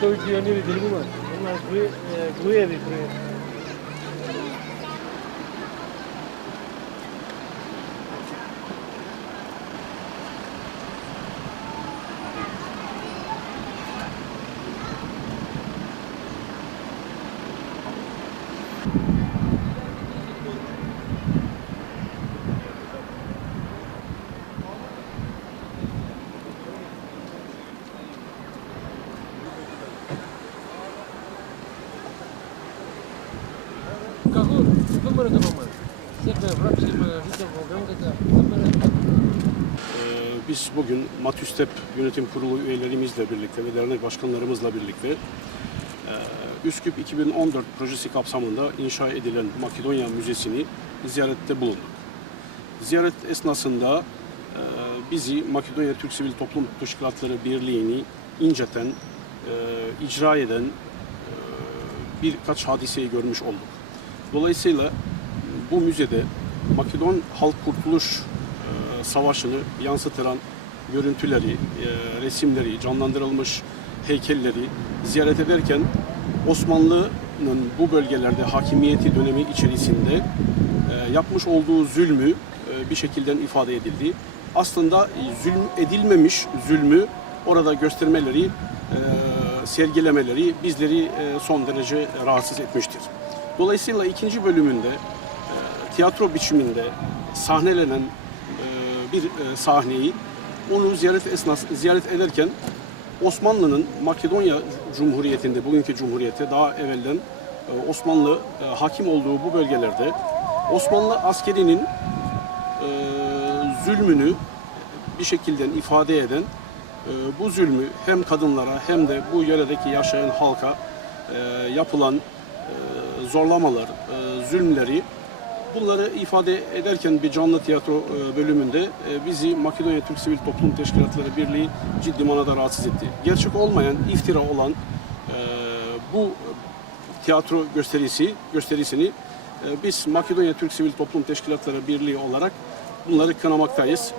to pionieri del Luma. Una gruje, gruje, gruje. Kita? Kamu ada Ee, Biz bugün Matüstep Yönetim Kurulu üyelerimizle birlikte ve dernek başkanlarımızla birlikte e, Üsküp 2014 projesi kapsamında inşa edilen Makedonya Müzesi'ni ziyarette bulunduk. Ziyaret esnasında e, bizi Makedonya Türk Sivil Toplum Teşkilatları Birliği'ni inceten, e, icra eden birkaç hadiseyi görmüş olduk. Dolayısıyla bu müzede Makedon Halk Kurtuluş e, Savaşı'nı yansıtıran görüntüleri, e, resimleri, canlandırılmış heykelleri ziyaret ederken Osmanlı'nın bu bölgelerde hakimiyeti dönemi içerisinde e, yapmış olduğu zulmü bir şekilde ifade edildi. Aslında zulm edilmemiş zulmü orada göstermeleri, sergilemeleri bizleri son derece rahatsız etmiştir. Dolayısıyla ikinci bölümünde e, tiyatro biçiminde sahnelenen e, bir e, sahneyi onu ziyaret esnas ziyaret ederken Osmanlı'nın Makedonya Cumhuriyeti'nde bugünkü cumhuriyete daha evvelden Osmanlı hakim olduğu bu bölgelerde Osmanlı askerinin zulmünü bir şekilde ifade eden bu zulmü hem kadınlara hem de bu yöredeki yaşayan halka yapılan zorlamalar, e, bunları ifade ederken bir canlı tiyatro e, bölümünde e, bizi Makedonya Türk Sivil Toplum Teşkilatları Birliği ciddi manada rahatsız etti. Gerçek olmayan, iftira olan e, bu tiyatro gösterisi gösterisini biz Makedonya Türk Sivil Toplum Teşkilatları Birliği olarak bunları kınamaktayız.